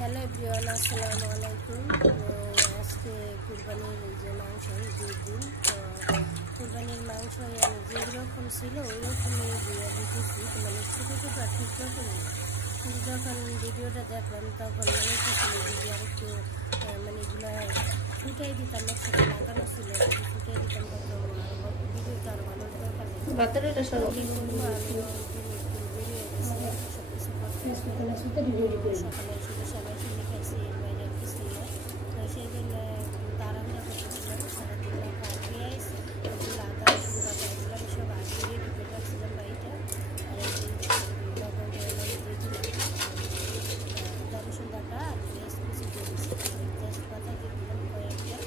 Hello everyone, আসসালামু আলাইকুম। আজকে কুরবানির যে মাংস ঈদের দিন, তো কুরবানির মাংস আমি যেরকম ছিল ওই রকমই দিয়ে দিতেছি, মানে ছোটো ছোটো আর ঠিক রকমই। কিন্তু যখন ভিডিওটা দেখলাম তখন মনে হচ্ছিল যদি আর একটু মানে এগুলো ফুটাই দিতাম, একসাথে লাগানো ছিল, যদি ফুটাই দিতাম তখন ভিডিওটা আরও ভালো দরকার নেই। কী করবো, আমি বেরিয়ে গেছি সব কিছু করতে, সকালে শুধু সবাই শুনে খাইছি, এর বাইরে আর কিছু না। তো সেই জন্য তাড়াহুড়া করতেছিলাম, সারাদিন কাটিয়ে আইসি ওগুলো আদা রসুন বাটা এগুলো আমি সব আগে রেডি করে রাখছিলাম বাড়িটা। আর লবঙ্গ দিয়েছিলাম, আদা রসুন বাটা আর পেঁয়াজ কুচি দিয়ে দিচ্ছি, তেজপাতা দিয়ে দিলাম কয়েকটা।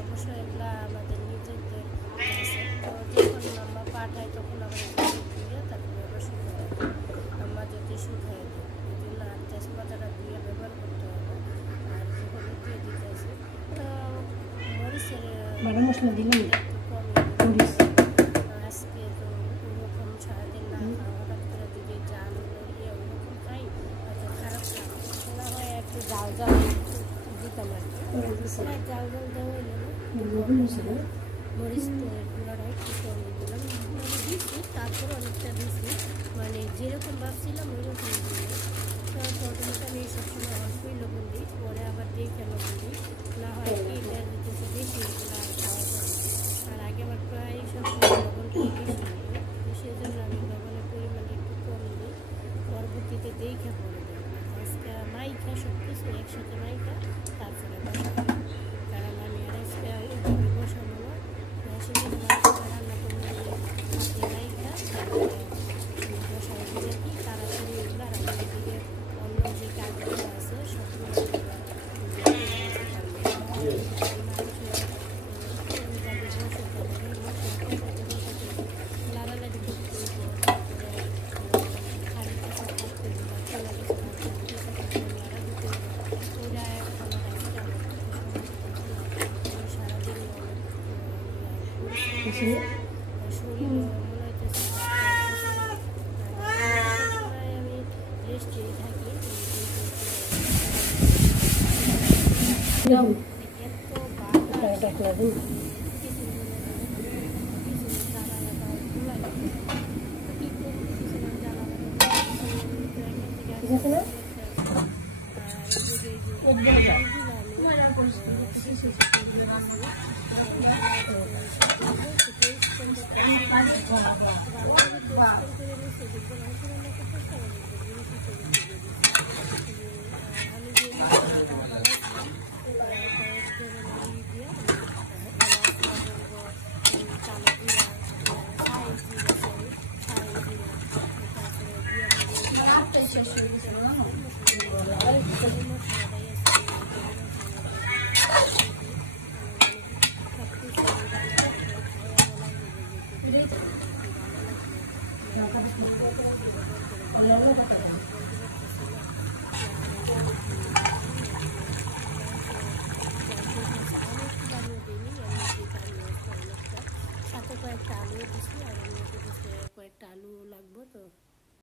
অবশ্য এগুলো আমাদের নিজেদের আছে, তো যখন আম্মা পাঠায় তখন আমরা দিয়ে তারপরে আবার শুকায় আম্মা যদি শুকায় দেয়, এই জন্য আর তেজপাতাটা দিয়ে ব্যবহার করতে হবে। আর হলুদ দিয়ে দিতেছি, তো মরিচের মশলা দিলাম একটু কমই আজকে। তো ওরকম সারাদিন না খাওয়া, হঠাৎ করে যদি জাল ইয়ে ওরকম খাই হয়তো খারাপ খাওয়া না হয়, একটু জাল জাল দিতাম আর কি। জাল জাল দেওয়া হইলে না মরিচ গুঁড়াটা একটু কমিয়ে দিলাম, মানে দিচ্ছি তারপর অনেকটা দিচ্ছি, মানে যেরকম ভাবছিলাম ওই রকম দিই। তো প্রথমত আমি সবসময় অল্পই লবণ দিই, পরে আবার দেখে লবণ দিই, না হয় এইটা দিতেছি বেশি এগুলো আর খাওয়া যায়। আর আগে আমার প্রায় সবসময় লবণটা বেশি লাগে, তো সেই জন্য আমি লবণের পরিমাণটা একটু কম দিই, পরবর্তীতে দেখে পরে দিই। আজকে মাইখা সব কিছু একসাথে মাইখা তারপরে বসাবো, কারণ আমি আর আজকে ওইভাবে বসাবো না। সেজন্য রান্না করলে হাতে মাইখা তারপরে বসাই দিলে কি তাড়াতাড়ি এগুলো আর আমার দিকে অন্য যে কাজগুলো আছে সবগুলো লাড়ালাড়ি করতে তারপরে হাঁড়িটা সব করতে চলে গেছে লাড়া দিতে ওইটা আমার কাছে সারাদিন শরীর মনে হইতেছে আমি রেস্টেই থাকি। এত Hola,